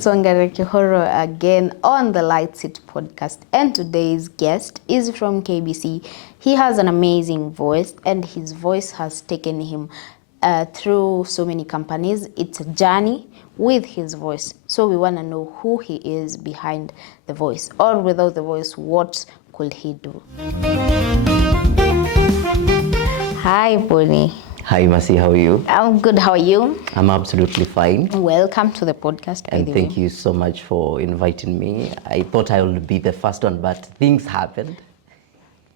It's Wangari Kihoro again on the Light Seat podcast, and today's guest is from KBC. He has an amazing voice, and his voice has taken him through so many companies. It's a journey with his voice. So we want to know who he is behind the voice, or without the voice, what could he do? Hi, Bonnie. Hi, Masi, how are you? I'm good. How are you? I'm absolutely fine. Welcome to the podcast. And thank you so much for inviting me. I thought I would be the first one, but things happened.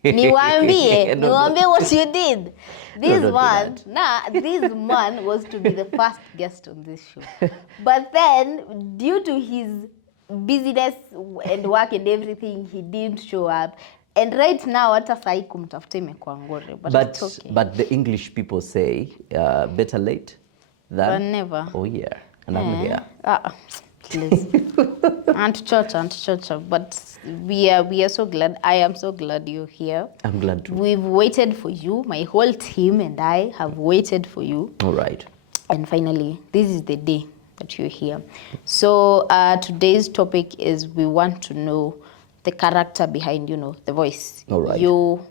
Niwaambie No. what you did. This No, this man was to be the first guest on this show. But then, due to his busyness and work and everything, he didn't show up. And right now, hata sahi kumtafuta imekuwa ngori, but it's okay. But the English people say, better late than But never. Oh yeah, and I'm here. Please. Aunt Chocha. But we are so glad. I am so glad you're here. I'm glad to. We've waited for you. My whole team and I have waited for you. All right. And finally, this is the day that you're here. So today's topic is we want to know the character behind, the voice. All right. You,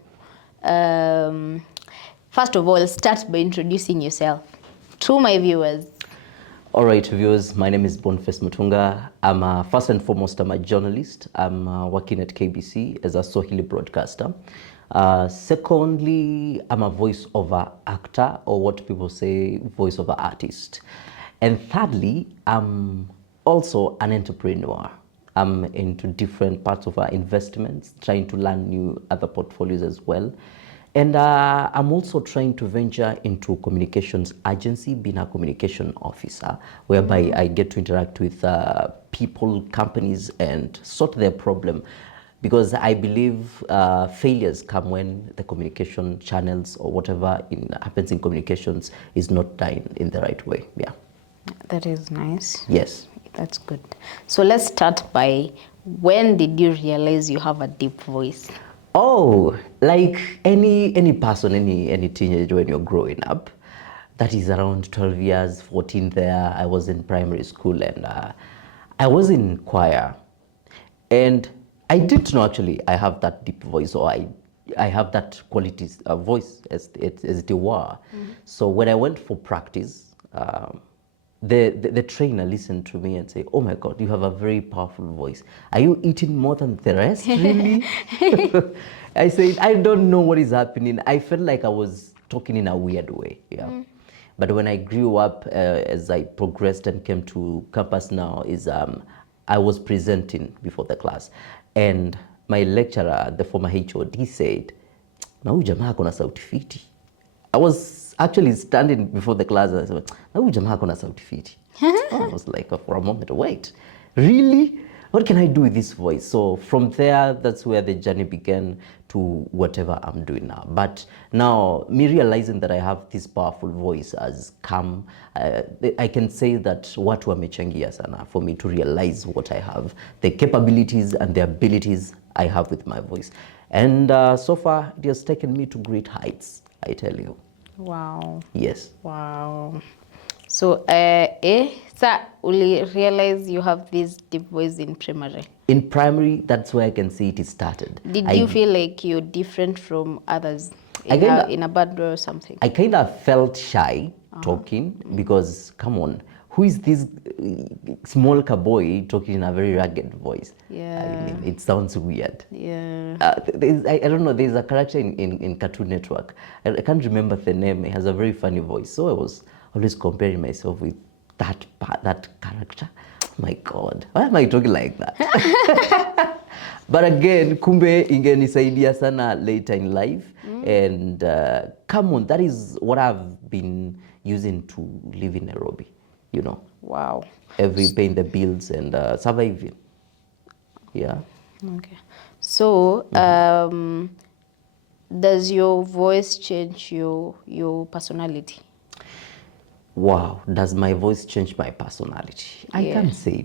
first of all, start by introducing yourself to my viewers. All right, viewers, my name is Boniface Mutunga. First and foremost, I'm a journalist. I'm working at KBC as a Swahili broadcaster. Secondly, I'm a voiceover actor, or what people say, voiceover artist. And thirdly, I'm also an entrepreneur. I'm into different parts of our investments, trying to learn new other portfolios as well. And I'm also trying to venture into communications agency, being a communication officer, whereby I get to interact with people, companies, and sort their problem. Because I believe failures come when the communication channels or whatever happens in communications is not done in the right way. Yeah. That is nice. Yes. That's good. So let's start by, when did you realize you have a deep voice? Oh, like any person, any teenager when you're growing up, that is around 12 years, 14 there, I was in primary school and I was in choir. And I didn't know actually I have that deep voice, or I have that quality voice as it were. Mm-hmm. So when I went for practice, the trainer listened to me and said, "Oh my God, you have a very powerful voice. Are you eating more than the rest, really?" I said, "I don't know what is happening." I felt like I was talking in a weird way. Yeah. Mm. But when I grew up, as I progressed and came to campus now, I was presenting before the class. And my lecturer, the former HOD, said, "Na huyu jamaa ako na sauti fiti." I was actually standing before the class and I said, "Na huyu jamaa ako na sauti fiti." I was like, for a moment, wait, really? What can I do with this voice? So from there, that's where the journey began to whatever I'm doing now. But now, me realizing that I have this powerful voice has come, I can say that watu wamechangia sana for me to realize what I have, the capabilities and the abilities I have with my voice. And so far, it has taken me to great heights, I tell you. Wow. Yes. Wow. So, uli realize you have this deep voice in primary? In primary, that's where I can see it started. Did you feel like you're different from others in a bad way or something? I kind of felt shy talking because, come on, who is this small boy talking in a very rugged voice? Yeah. I mean, it sounds weird. Yeah. I don't know, there's a character in Cartoon Network. I can't remember the name. He has a very funny voice. So I was always comparing myself with that character. My God, why am I talking like that? But again, kumbe ingenisaidia sana later in life. And come on, that is what I've been using to live in Nairobi, Wow. Paying the bills and surviving. Yeah. Okay. So, does your voice change your personality? Wow, does my voice change my personality? Yeah. I can't say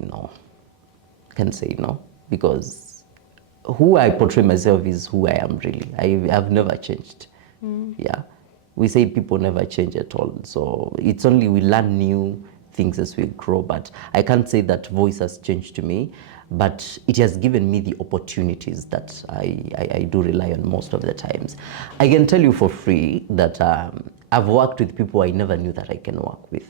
no. Because who I portray myself is who I am really. I've never changed. Yeah. We say people never change at all. So it's only we learn new things as we grow, but I can't say that voice has changed me, but it has given me the opportunities that I do rely on most of the times. I can tell you for free that I've worked with people I never knew that I can work with,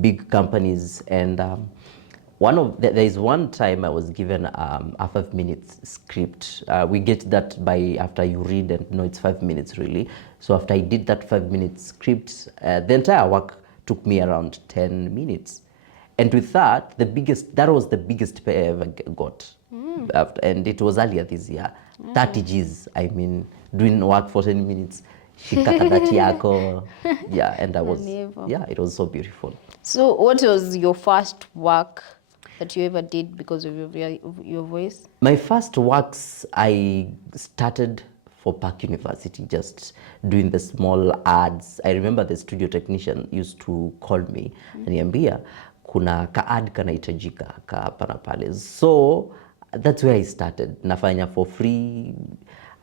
big companies, and there is one time I was given a 5 minutes script. We get that by after you read and know it's 5 minutes really. So after I did that 5 minutes script, the entire work took me around 10 minutes. And with that, that was the biggest pay I ever got. And it was earlier this year. 30 Gs, I mean, doing work for 10 minutes. Shika kadati yako. Yeah, and it was so beautiful. So what was your first work that you ever did because of your voice? My first works, I started for Park University, just doing the small ads. I remember the studio technician used to call me, aniambia, kuna ka ad kanahitajika ka hapa na pale. So that's where I started. Nafanya for free.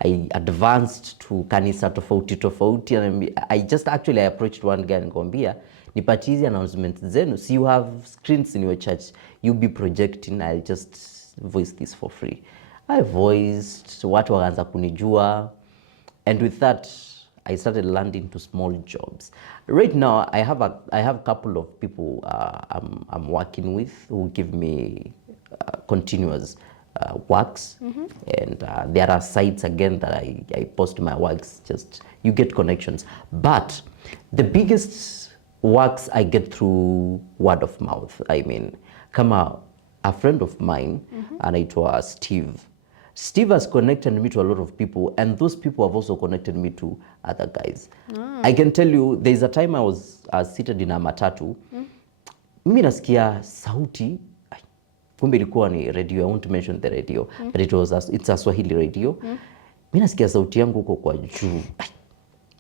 I advanced to kanisa tofauti. And I approached one guy and nikamwambia, nipatie hizi announcements zenu. So you have screens in your church. You be projecting. I'll just voice this for free. I voiced, watu wakaanza kunijua. And with that, I started landing to small jobs. Right now, I have a couple of people I'm working with who give me continuous works, and there are sites again that I post my works. Just you get connections, but the biggest works I get through word of mouth. I mean, kama a friend of mine, anaitwa Steve. Steve has connected me to a lot of people, and those people have also connected me to other guys. I can tell you, there's a time I was seated in a matatu. Mimi nasikia sauti, kumbe ilikuwa ni radio. I won't mention the radio, but it's a Swahili radio. Mimi nasikia sauti yangu huko kwa juu.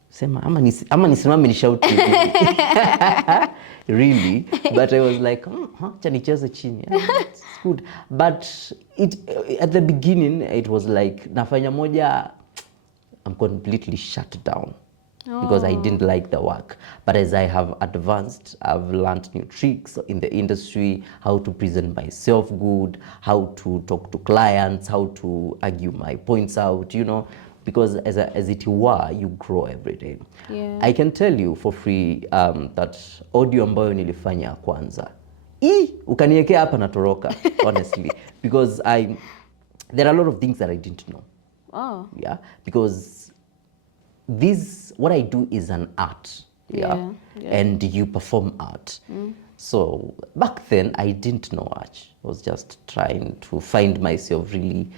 Sema ama nisimame nishauti. Really, but I was like, acha nicheze chini. It's good, but at the beginning it was like nafanya moja, I'm completely shut down because I didn't like the work. But as I have advanced, I've learned new tricks in the industry, how to present myself good, how to talk to clients, how to argue my points out, because as it were, you grow every day. Yeah. I can tell you for free that audio ambayo nilifanya kwanza, ukaniekea hapa natoroka, honestly, because there are a lot of things that I didn't know. Oh. Yeah, because what I do is an art. Yeah. And you perform art. So back then I didn't know much. I was just trying to find myself really,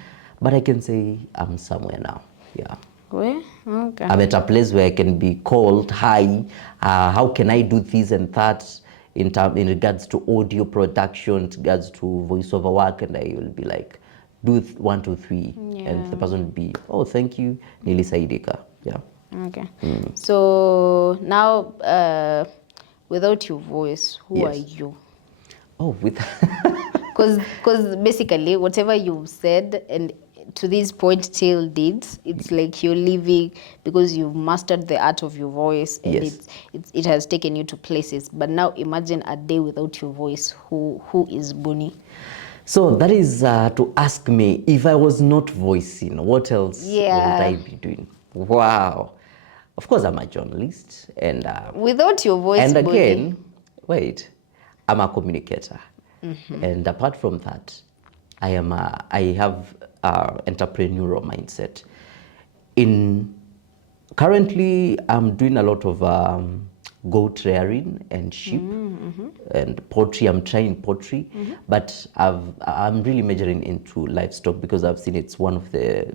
but I can say I'm somewhere now. Yeah. Where? Okay. I'm at a place where I can be called, hi, how can I do this and that in regards to audio production, in regards to voiceover work, and I will be like, do 1, 2, 3, and the person will be, oh, thank you, nilisaidika. Yeah. Okay. So now, without your voice, who are you? Oh, Because basically, whatever you've said and to this point till dates, it's like you're living because you've mastered the art of your voice, and it has taken you to places. But now imagine a day without your voice. Who is Bonnie? So that is to ask me, if I was not voicing, what else would I be doing? Wow. Of course, I'm a journalist, and without your voice, and again, I'm a communicator, and apart from that, I have entrepreneurial mindset. Currently, I'm doing a lot of goat rearing and sheep and poultry. I'm trying poultry, but I'm really majoring into livestock because I've seen it's one of the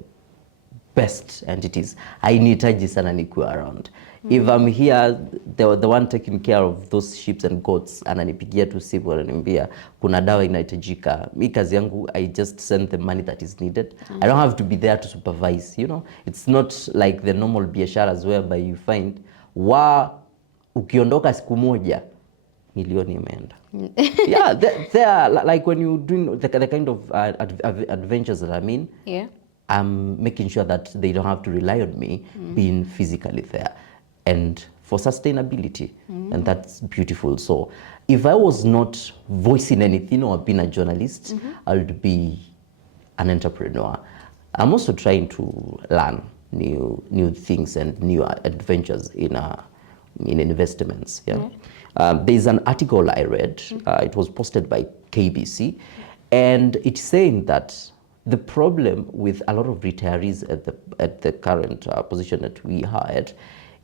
best entities. Hainihitaji sana nikuwe around. If I'm here, the one taking care of those sheep and goats, ananipigia tu simu ananiambia kuna dawa inahitajika. Mi kazi yangu, I just send the money that is needed. I don't have to be there to supervise, It's not like the normal biasharas whereby you find ukiondoka siku moja milioni imeenda. Yeah, there like when you're doing the kind of adventures that I'm in, I'm making sure that they don't have to rely on me being physically there. And for sustainability. And that's beautiful. So if I was not voicing anything or being a journalist, I would be an entrepreneur. I'm also trying to learn new things and new adventures in investments. There's an article I read. It was posted by KBC, and it's saying that the problem with a lot of retirees at the current position that we are at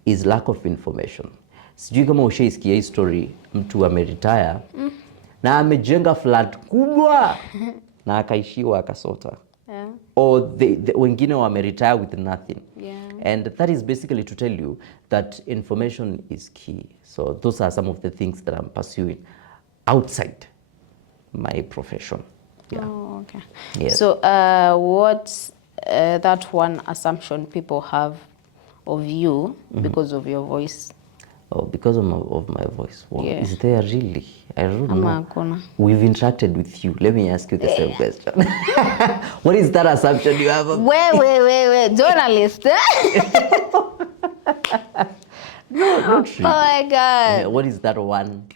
is lack of information. Sijui kama ushaisikia hii story, mtu ameretire na amejenga flat kubwa na akaishiwa akasota. Or wengine wameretire with nothing. And that is basically to tell you that information is key. So those are some of the things that I'm pursuing outside my profession. Oh, okay. Yes. So what's that one assumption people have of you because of your voice? Oh, because of my voice. Well, Yeah. is there really? I don't know. Hakuna. We've interacted with you. Let me ask you the same question. What is that assumption you have? Wait. Journalist. No, not really. Oh my God. What is that one?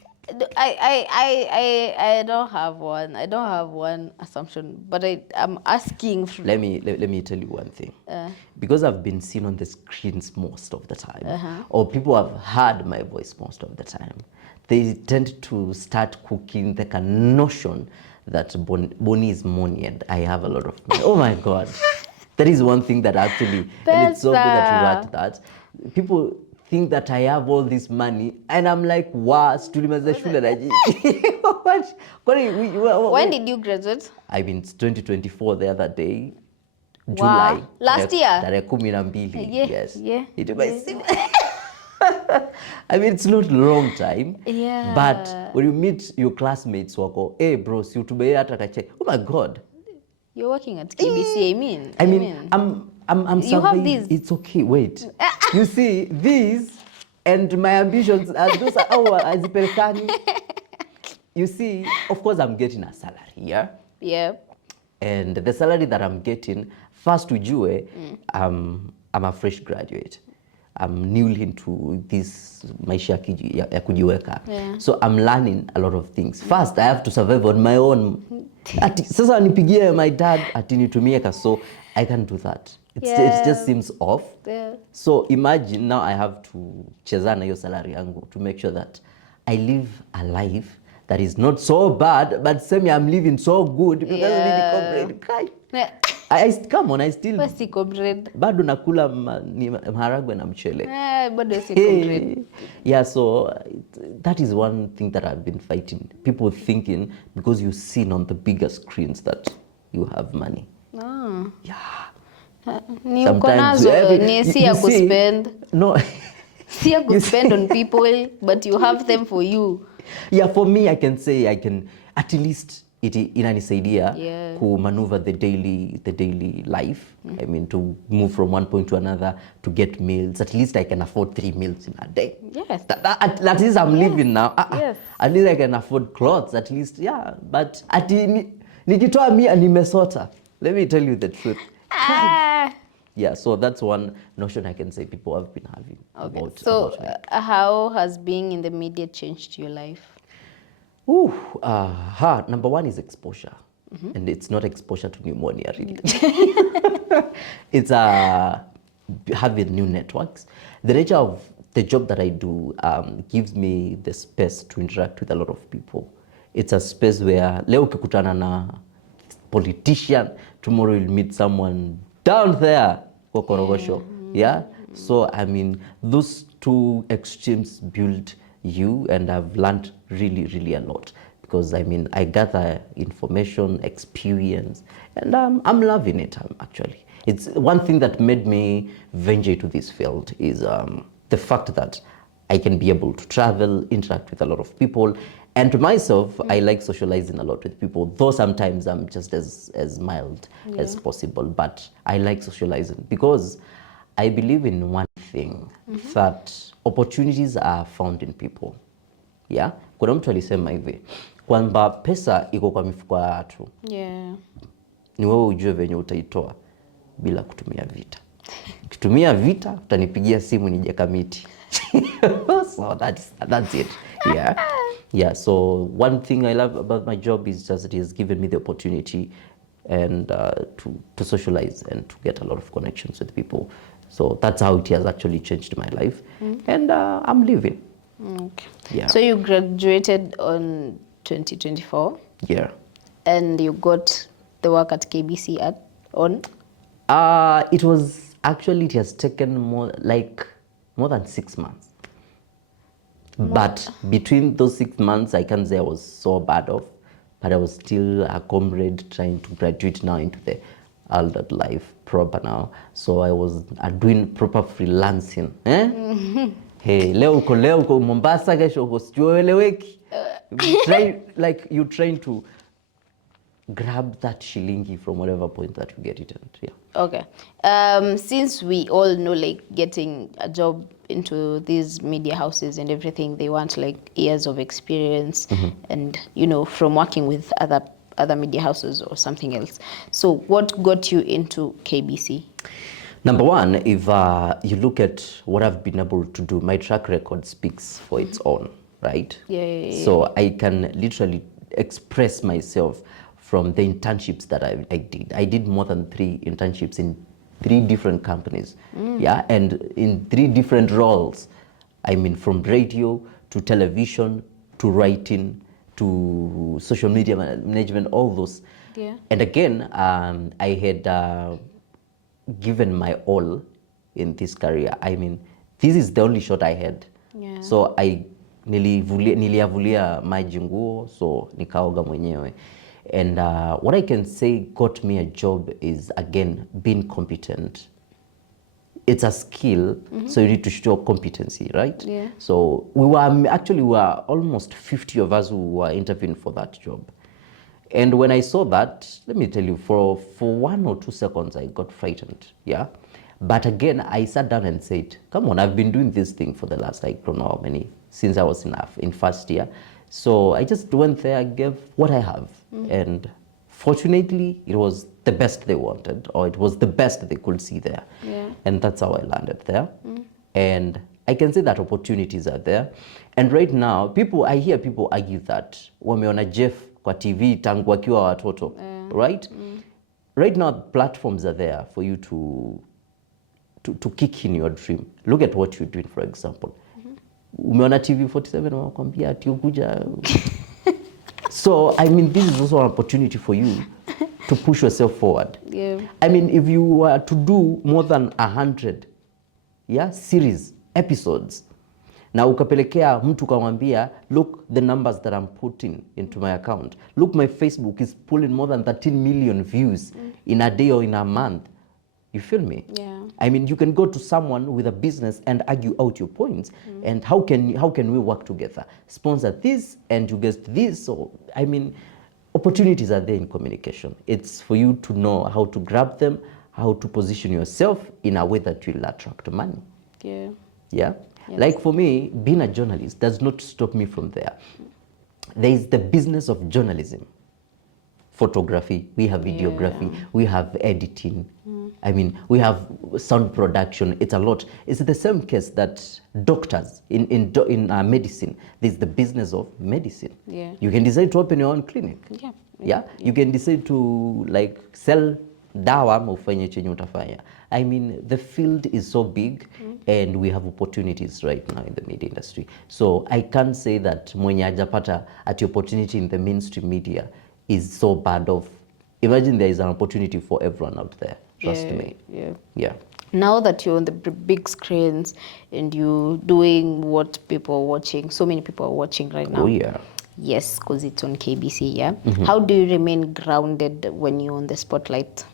I don't have one. I don't have one assumption, but I'm asking. Let me tell you one thing. Because I've been seen on the screens most of the time, or people have heard my voice most of the time, they tend to start cooking the notion that Bonnie is money and I have a lot of money. Oh my God. That is one thing that actually, and it's so good that you heard that. People think that I have all this money, and I'm like, wow, tulimaliza shule na When did you graduate? I mean, it's 2024 the other day. Wow. July. Last year? Tarehe 12. Yeah, Yes. yeah, I mean, it's not a long time. Yeah. But when you meet your classmates, wako, hey bro, si utubeye hata kache. Oh my God. You're working at KBC, I mean, I'm you have surveying. these. It's okay, wait. You see, these and my ambitions, those are our azipelekani. You see, of course, I'm getting a salary, yeah? Yeah. And the salary that I'm getting, first ujue, I'm a fresh graduate. I'm new into this maisha ya kujiweka. Yeah. So I'm learning a lot of things. First, I have to survive on my own. Sasa nipigie my dad ati nitumie so I can't do that. It just seems off. Yeah. So imagine now I have to cheza na hiyo salary yangu to make sure that I live a life that is not so bad, but semi I'm living so good because I come on, I still Siko bread. bado nakula maharagwe na mchele. Bado siko bread. Yeah, so that is one thing that I've been fighting. People thinking because you've seen on the bigger screens that you have money. Oh. Yeah. Ni uko nazo ni si ya kuspend. No. Si ya kuspend on people, but you have them for you. Yeah, for me, I can say I can at least inanisaidia to maneuver the daily life. I mean, to move from one point to another to get meals. At least I can afford 3 meals in a day. Yes. At least I'm living now. Yes. At least I can afford clothes. At least, yeah. But nikitoa mia nimesota. Let me tell you the truth. Yeah, so that's one notion I can say people have been having. Okay. About me. How has being in the media changed your life? Number one is exposure. And it's not exposure to pneumonia, really. It's having new networks. The nature of the job that I do gives me the space to interact with a lot of people. It's a space where leo ukikutana na politician, tomorrow you'll meet someone down there kwa Korogosho. Yeah? So, I mean, those two extremes build you, and I've learned really a lot. Because, I mean, I gather information, experience, and I'm loving it, actually. It's one thing that made me venture to this field is the fact that I can be able to travel, interact with a lot of people. And to myself, I like socializing a lot with people, though sometimes I'm just as mild as possible. But I like socializing because I believe in one thing, that opportunities are found in people. Yeah? Kuna mtu alisema hivi, kwamba pesa iko kwa mifuko ya watu. Yeah. Ni wewe ujue venye utaitoa bila kutumia vita. Ukitumia vita, utanipigia simu nije kamiti. So that's it. Yeah. Yeah. So one thing I love about my job is just it has given me the opportunity and to socialize and to get a lot of connections with people. So that's how it has actually changed my life. And I'm living. Okay. Yeah. So you graduated on 2024 Yeah. and you got the work at KBC on? It was actually, it has taken more than 6 months. But between those 6 months, I can't say I was so bad off, but I was still a comrade trying to graduate now into the adult life proper now. So I was doing proper freelancing. Hey, leo uko Mombasa, kesho uko sijueleweki. You trying to grab that shilingi from whatever point that you get it. And yeah. Okay. Since we all know, like, getting a job into these media houses and everything, they want like years of experience and, you know, from working with other media houses or something else. So what got you into KBC? Number one, if you look at what I've been able to do, my track record speaks for its own, right? Yeah. So I can literally express myself from the internships that I did. I did more than 3 internships in 3 different companies, yeah, and in 3 different roles. I mean, from radio to television to writing to social media management, all those. Yeah. And again, I had given my all in this career. I mean, this is the only shot I had. Yeah. So niliavulia maji nguo, so nikaoga mwenyewe. And what I can say got me a job is, again, being competent. It's a skill, so you need to show competency, right? Yeah. So we were almost 50 of us who were interviewing for that job. And when I saw that, let me tell you, for 1 or 2 seconds, I got frightened, yeah? But again, I sat down and said, come on, I've been doing this thing for the last, I don't know how many, since I was in first year. So I just went there, gave what I have. And fortunately, it was the best they wanted, or it was the best they could see there. Yeah. And that's how I landed there. And I can say that opportunities are there. And right now, I hear people argue that wameona Jeff kwa TV tangu wakiwa watoto, right? Right now, platforms are there for you to kick in your dream. Look at what you're doing, for example. Umeona TV 47 wakwambia ati ukuja. So, I mean, this is also an opportunity for you to push yourself forward. Yeah. I mean, if you were to do more than 100 series, episodes, na ukapelekea mtu kamwambia, look the numbers that I'm putting into my account. Look, my Facebook is pulling more than 13 million views in a day or in a month. You feel me? Yeah. I mean, you can go to someone with a business and argue out your points. And how can we work together? Sponsor this and you get this. So, I mean, opportunities are there in communication. It's for you to know how to grab them, how to position yourself in a way that will attract money. Yeah. Yeah? Yes. Like for me, being a journalist does not stop me from there. There is the business of journalism. Photography, we have videography, we have editing. I mean, we have sound production. It's a lot. It's the same case that doctors in medicine, there's the business of medicine. Yeah. You can decide to open your own clinic. Yeah. Yeah, you can decide to like sell dawa ama ufanye chenye utafanya. I mean, the field is so big and we have opportunities right now in the media industry. So I can't say that mwenye hajapata ati opportunity in the mainstream media is so bad off. Imagine there is an opportunity for everyone out there. Trust me. Yeah. Yeah. Now that you're on the big screens and you're doing what people are watching, so many people are watching right now. Oh yeah. Yes, because it's on KBC, yeah? How do you remain grounded when you're on the spotlight?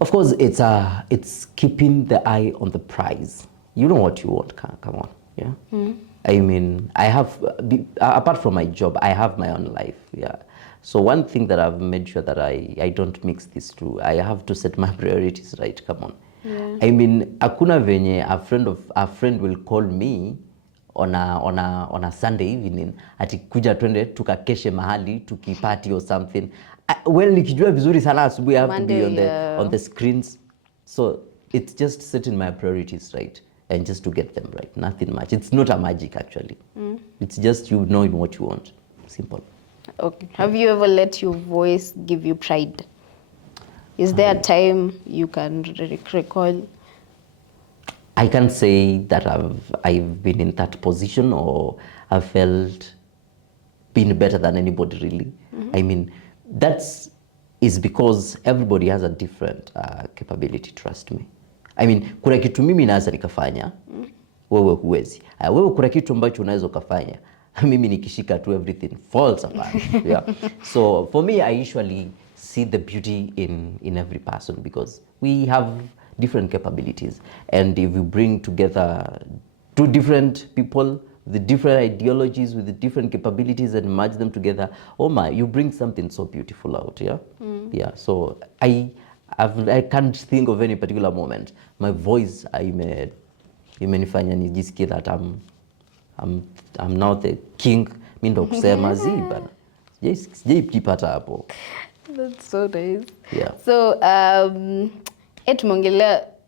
Of course, it's keeping the eye on the prize. You know what you want, come on, yeah? I mean, I have, apart from my job, I have my own life, yeah? So one thing that I've made sure that I don't mix these two, I have to set my priorities right, come on. Yeah. I mean, akuna venye a friend will call me on a Sunday evening ati kuja twende tukakeshe mahali tukipati or something. Well, nikijua vizuri sana asubuhi I have to be on the screens. So it's just setting my priorities right and just to get them right. Nothing much. It's not a magic actually. It's just you knowing what you want. Simple. Okay. Have you ever let your voice give you pride? Is there a time you can recall? I can't say that I've been in that position or I've felt being better than anybody really. I mean, is because everybody has a different capability, trust me. I mean, kuna kitu mimi naweza nikafanya, wewe huwezi. Wewe kuna kitu ambacho unaweza ukafanya, mimi nikishika tu everything falls apart. Yeah. So for me, I usually see the beauty in every person because we have different capabilities, and if you bring together two different people, the different ideologies with the different capabilities and merge them together, oh my, you bring something so beautiful out. Yeah. Yeah. So I can't think of any particular moment. My voice imenifanya nijisikie that I'm now the king. Mi ndo kusema zi bana. Sijaipata hapo. That's so nice. Yeah. So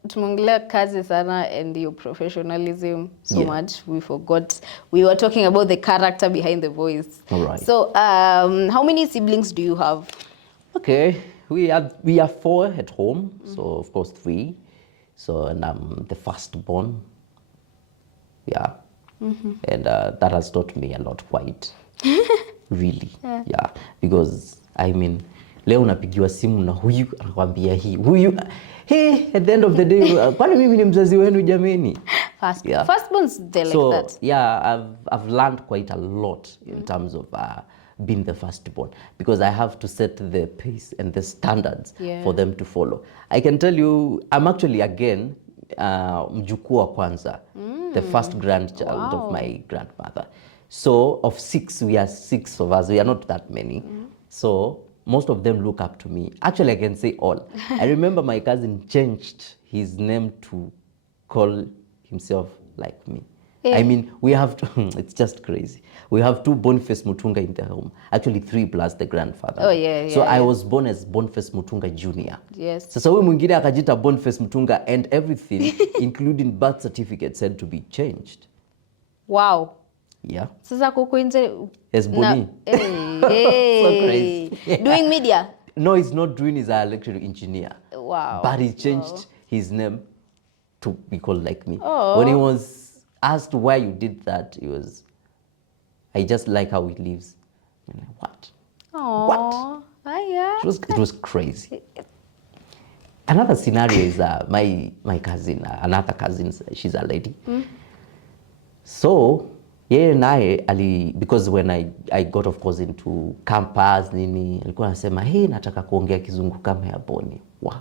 tumongelea kazi sana and your professionalism so much. We forgot. We were talking about the character behind the voice. All right. So how many siblings do you have? Okay, we are 4 at home, so of course 3. So, and I'm the firstborn. Yeah. And that has taught me a lot, quite. Really. Yeah. Because, I mean, leo unapigiwa simu na huyu anakuambia hii. Huyu, hey, at the end of the day, kwani mimi ni mzazi wenu jameni? Firstborns, they're so, like that. Yeah, I've learned quite a lot in terms of being the firstborn, because I have to set the pace and the standards for them to follow. I can tell you, I'm actually again mjukuu wa kwanza, the first grandchild of my grandmother. So of 6, we are 6 of us. We are not that many. So most of them look up to me. Actually, I can say all. I remember my cousin changed his name to call himself like me. I mean, we have to, it's just crazy. We have 2 Boniface Mutunga in the home. Actually 3 plus the grandfather. Oh, yeah. So I was born as Boniface Mutunga Jr. Yes. Sasa huyu mwingine akajita Boniface Mutunga, and everything, including birth certificates, had to be changed. Wow. Yeah. Sasa kuku nje. Yes, Boni. So crazy. Yeah. Doing media? No, he's not doing, he's an electrical engineer. Wow. But he changed his name to be called like me. Oh. When he was asked why you did that, he was, I just like how he lives. I'm like, what? Aww. What? Yeah. It was crazy. Another scenario is my cousin, another cousin, she's a lady. So, because when I got of course into campus nini, alikuwa anasema, hey, nataka kuongea kizungu kama ya Boni. Wow.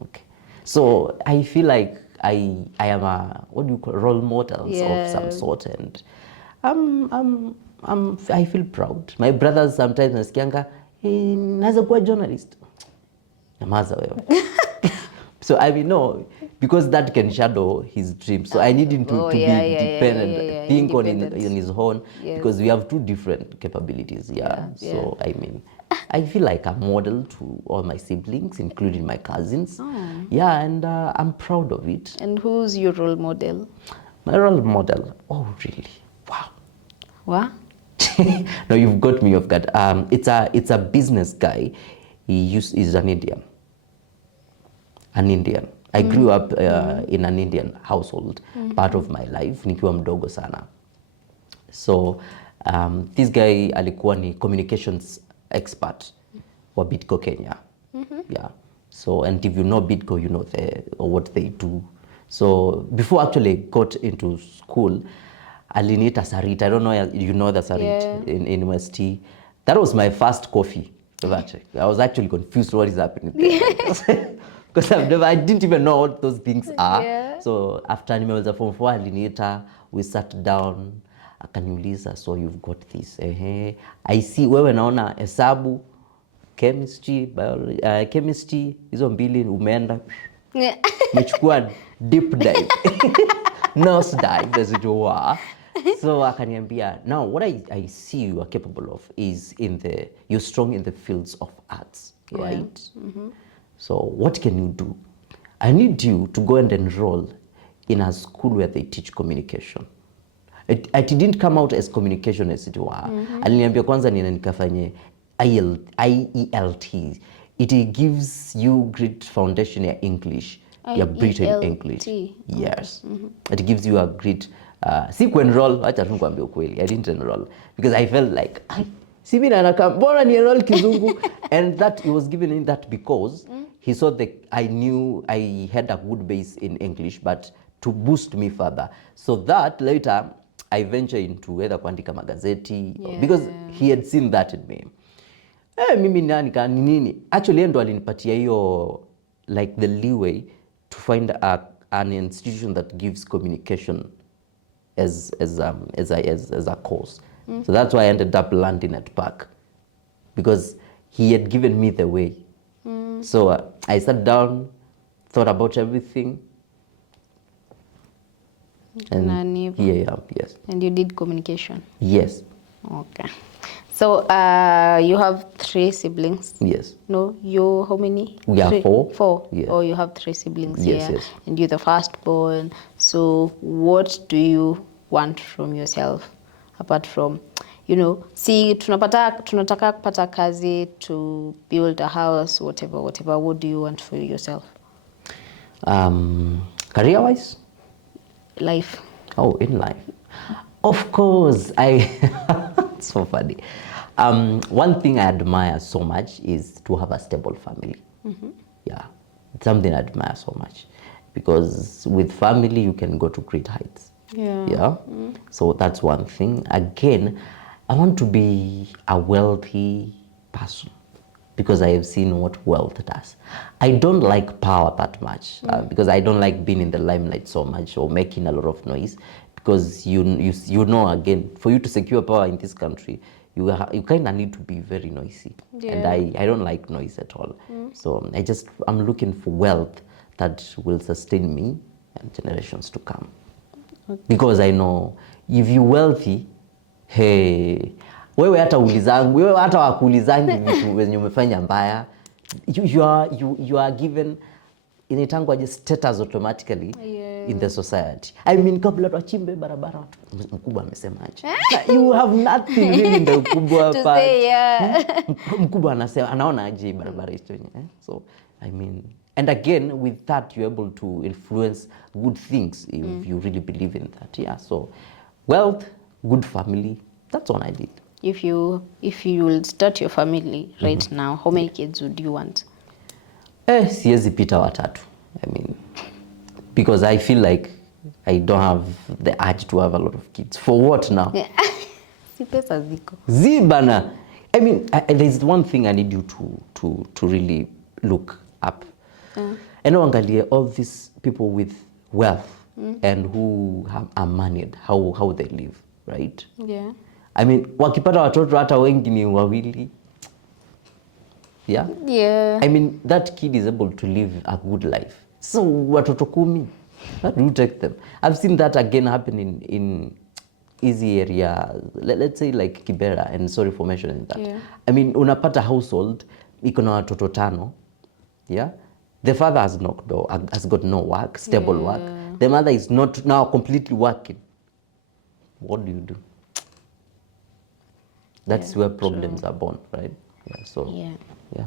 Okay. So I feel like I am a, what do you call, role models of some sort, and I feel proud. My brothers sometimes nasikianga, hey, naweza kuwa journalist. Nyamaza wewe. So I mean, no, because that can shadow his dream. So I need him to be independent, think on his own, because we have 2 different capabilities. So I mean, I feel like a model to all my siblings, including my cousins. Yeah, and I'm proud of it. And who's your role model? My role model? Oh, really? Wow. What? No, you've got me off guard. It's a business guy. He's an Indian. An Indian. I grew up in an Indian household, part of my life, nikiwa mdogo sana. So this guy alikuwa ni communications expert wa Bidco Kenya. Yeah. So, and if you know Bidco, you know what they do. So before I actually got into school, aliniita Sarit. I don't know, you know the Sarit in university. That was my first coffee. I was actually confused what is happening there. Because I didn't even know what those things are. Yeah. So after nimeweza form 4 aliniita, we sat down, akaniuliza, so you've got this. I see wewe naona hesabu, chemistry, biology, chemistry, hizo mbili umeenda. Nimechukua deep dive. Nose dive as it were. So akaniambia, now what I see you are capable of is you're strong in the fields of arts, right? So what can you do? I need you to go and enroll in a school where they teach communication. It didn't come out as communication as it were. Aliniambia kwanza nina nikafanye IELT. It gives you great foundation ya English, ya Britain English. Yes. It gives you a great si kuenroll, acha tu nikwambie ukweli. I didn't enroll because I felt like si mimi nataka bora ni enroll kizungu and that he was given in that because he saw that I knew I had a good base in English, but to boost me further so that later I venture into either kuandika magazeti because he had seen that in me. Mimi nini actually endo alinipatia hiyo like the leeway to find an institution that gives communication as a course. So that's why I ended up landing at Park because he had given me the way. So I sat down, thought about everything, and yes. And you did communication? Yes. Okay. So you have 3 siblings? Yes. No, you how many? We are 4. 4? Yes. Oh, you have 3 siblings Yes, here. yes. And you're the firstborn. So what do you want from yourself apart from, you know, see tunataka kupata kazi, to build a house, whatever, what do you want for yourself? Career-wise? Life. Oh, in life. Of course, it's so funny. One thing I admire so much is to have a stable family. Yeah, it's something I admire so much because with family you can go to great heights. Yeah. So that's one thing. Again, I want to be a wealthy person because I have seen what wealth does. I don't like power that much because I don't like being in the limelight so much or making a lot of noise because you know, again, for you to secure power in this country, you kind of need to be very noisy. And I don't like noise at all. So I'm looking for wealth that will sustain me and generations to come. Because I know if you wealthy, hey, wewe hata ulizangu, wewe hata wakuulizangi vitu wenye umefanya mbaya, you are given initangwa just status automatically in the society. I mean, kabla tuachimbe barabara watu mkubwa amesemaje. You have nothing really in the mkubwa to part. say, Mkubwa anasema anaona aje barabara hiyo. So I mean, and again with that you're able to influence good things if you really believe in that. Yeah, so wealth, good family, that's what I did. if you will start your family right now, how many kids would you want? Siwezi pita watatu. I mean, because I feel like I don't have the urge to have a lot of kids. For what now? Si pesa ziko. Zibana. I mean, there's one thing I need you to really look up. And angalia all these people with wealth and who are moneyed, how they live, right? Yeah. I mean, wakipata watoto hata wengi ni wawili. Yeah? Yeah. I mean, that kid is able to live a good life. So, watoto 10, how do you take them? I've seen that again happen in easy area, let's say like Kibera, and sorry for mentioning that. Yeah. I mean, unapata household, iko na watoto 5, yeah? The father has got no work, stable work. The mother is not now completely working. What do you do? That's where problems are born, right? Yeah, so, yeah.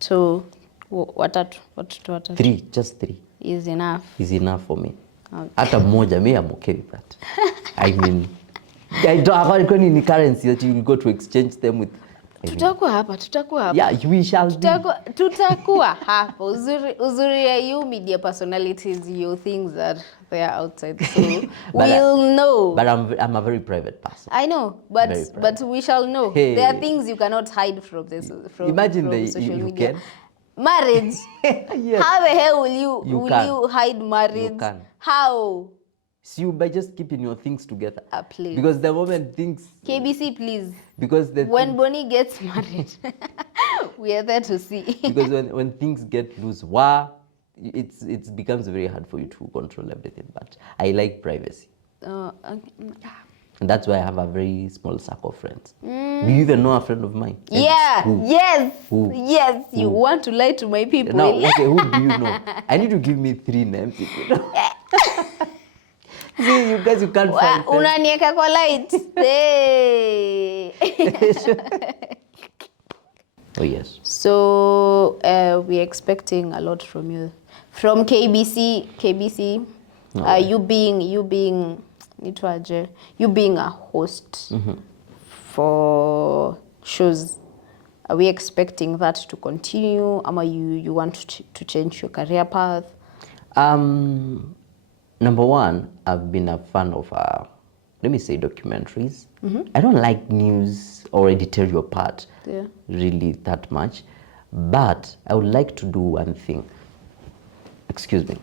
So, watatu? 3, just 3. Is enough. Is enough for me. Okay. Hata moja, me, I'm okay with that. I mean, I don't have any currency that you go to exchange them with. Tutakuwa hapa. Yeah, we shall Tutakuwa hapa. Uzuri ya you media personalities, you things that they are outside. So we'll know. But I'm a very private person. I know, but we shall know. Hey. There are things you cannot hide from this. Imagine from social you media. can. Marriage. Yes. How the hell will can. you hide marriage? You can. How? So by just keeping your things together. Please. Because the moment things. KBC, please. Because when Bonnie gets married, we are there to see. Because when things get loose, it becomes very hard for you to control everything. But I like privacy. Okay. And that's why I have a very small circle of friends. Do you even know a friend of mine? And Yeah, who? yes, Who? yes. You want to lie to my people. Now, okay, who do you know? I need to give me 3 names if you know. See, you guys, you can't find them. Unanieka kwa light. Hey. Oh, yes. So we're expecting a lot from you, from KBC. You being nitwaje, you being a host for shows. Are we expecting that to continue? Ama you want to change your career path? Number one, I've been a fan of, let me say, documentaries. I don't like news or editorial part really that much, but I would like to do one thing. Excuse me.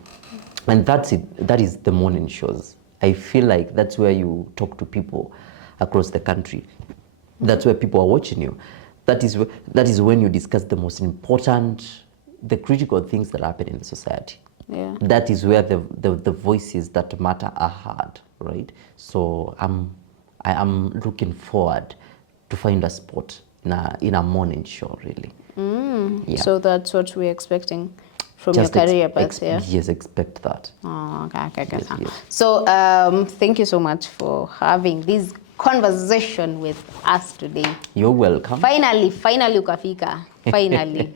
And that's it. That is the morning shows. I feel like that's where you talk to people across the country. That's where people are watching you. That is when you discuss the most important, the critical things that happen in the society. Yeah. That is where the voices that matter are heard, right? So I am looking forward to find a spot in a morning show, really. Yeah. So that's what we're expecting from your career path, yeah? Yes, expect that. Oh, okay. Yes. So thank you so much for having this conversation with us today. You're welcome. Finally ukafika. Finally.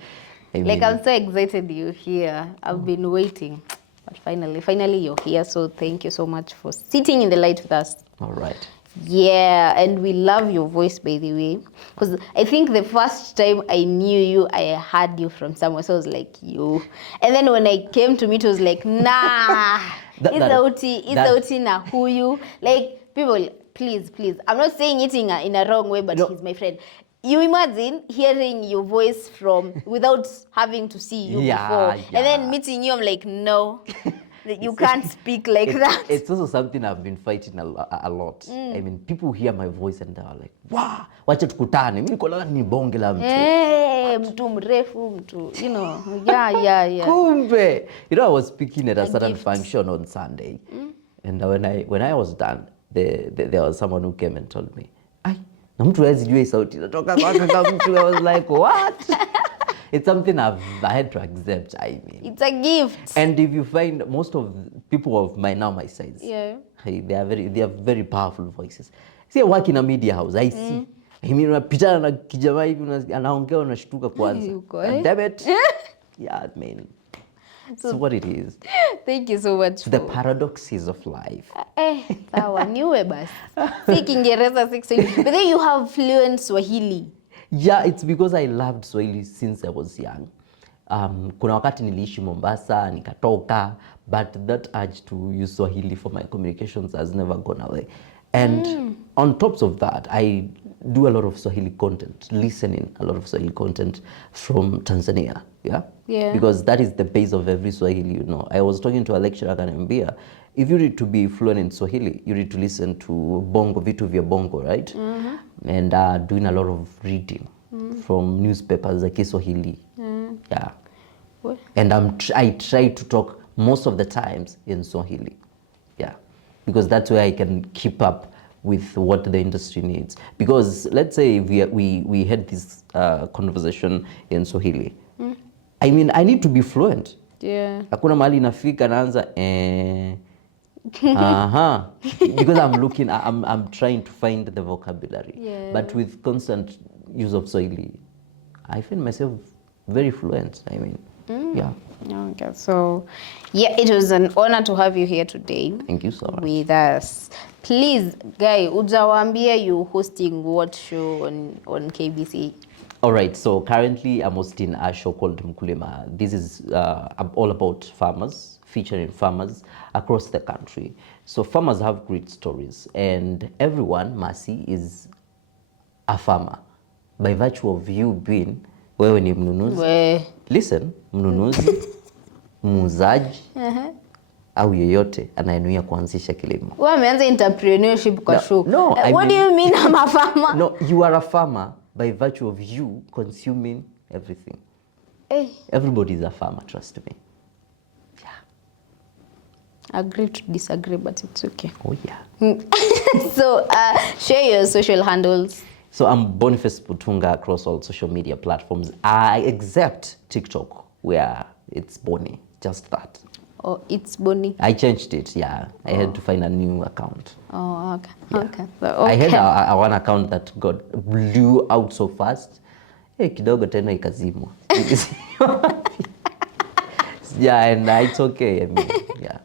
I Like, mean, I'm so excited you're here. I've been waiting. But finally you're here. So thank you so much for sitting in the light with us. all right. Yeah, and we love your voice, by the way. Because I think the first time I knew you, I heard you from somewhere. So I was like, you. And then when I came to meet, I was like, nah. It's na huyu. Like, people, please. I'm not saying it in a wrong way, but he's my friend. You imagine hearing your voice from without having to see you before. And then meeting you, I'm like, no. You can't speak like that. It's also something I've been fighting a lot. I mean, people hear my voice and they're like, wow, wacha tukutane. Mimi niko na ni bonge la mtu. Mtu mrefu, mtu, you know. Yeah. Kumbe. You know, I was speaking at a certain function on Sunday. And when I was done, there was someone who came and told me, "Ai, na mtu hawezi jua sauti natoka kwake kama mtu." I was like, what? It's something I had to accept, I mean. It's a gift. And if you find most of people of my size, they are very powerful voices. See, I work in a media house, I see. I mean, unapitana na kijamaa hivi anaongea unashtuka kwanza. Damn it. Yeah, I mean, it's what it is. Thank you so much. The paradoxes of life. Sawa, niwe basi. Si Kiingereza 6. But then you have fluent Swahili. Yeah, it's because I loved Swahili since I was young. Kuna wakati niliishi Mombasa, nikatoka, but that urge to use Swahili for my communications has never gone away. And on top of that, I do a lot of Swahili content, listening a lot of Swahili content from Tanzania, yeah? Because that is the base of every Swahili, you know. I was talking to a lecturer akaniambia, if you need to be fluent in Swahili, you need to listen to Bongo, vitu vya Bongo, right? And doing a lot of reading from newspapers like Kiswahili. Yeah. What? And I try to talk most of the times in Swahili. Yeah. Because that's where I can keep up with what the industry needs. Because let's say we had this conversation in Swahili. I mean, I need to be fluent. Yeah. Hakuna mahali nafika naanza because I'm trying to find the vocabulary. Yeah. But with constant use of Swahili, I find myself very fluent. I mean, yeah. Okay, so yeah, it was an honor to have you here today. Thank you so much. With us. Please, Guy, ujawaambia you hosting what show on KBC? All right, so currently I'm hosting a show called Mkulima. This is all about farmers, featuring farmers across the country. So farmers have great stories, and everyone, Mercy, is a farmer. By virtue of you being, wewe ni mnunuzi. Listen, mnunuzi, muuzaji, au yeyote anayenuia kuanzisha kilimo. Wewe ameanza entrepreneurship kwa show. No, what do you mean I'm a farmer? No, you are a farmer by virtue of you consuming everything. Everybody is a farmer, trust me. Agree to disagree, but it's okay. Oh yeah. So share your social handles. So I'm Boniface Mutunga across all social media platforms, except TikTok, where it's Bonnie, just that. Oh, it's Bonnie. I changed it, yeah. I had to find a new account. Oh, okay. Yeah. Okay. So, okay. I had a one account that blew out so fast. Kidogo tena ikazimwa. Yeah, and it's okay. I mean, yeah.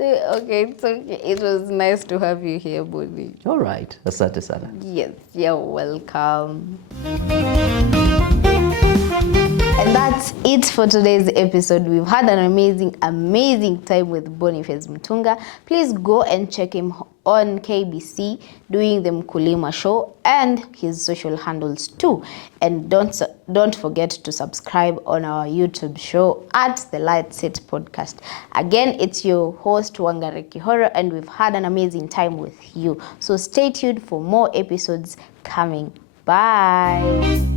Okay, it's okay. It was nice to have you here, Bonnie. All right. Asante sana. Yes, you're welcome. And that's it for today's episode. We've had an amazing time with Boniface Mutunga. Please go and check him on KBC doing the Mkulima show and his social handles too. And don't forget to subscribe on our YouTube show at the Light Set Podcast. Again, it's your host Wangari Kihoro, and we've had an amazing time with you. So stay tuned for more episodes coming. Bye.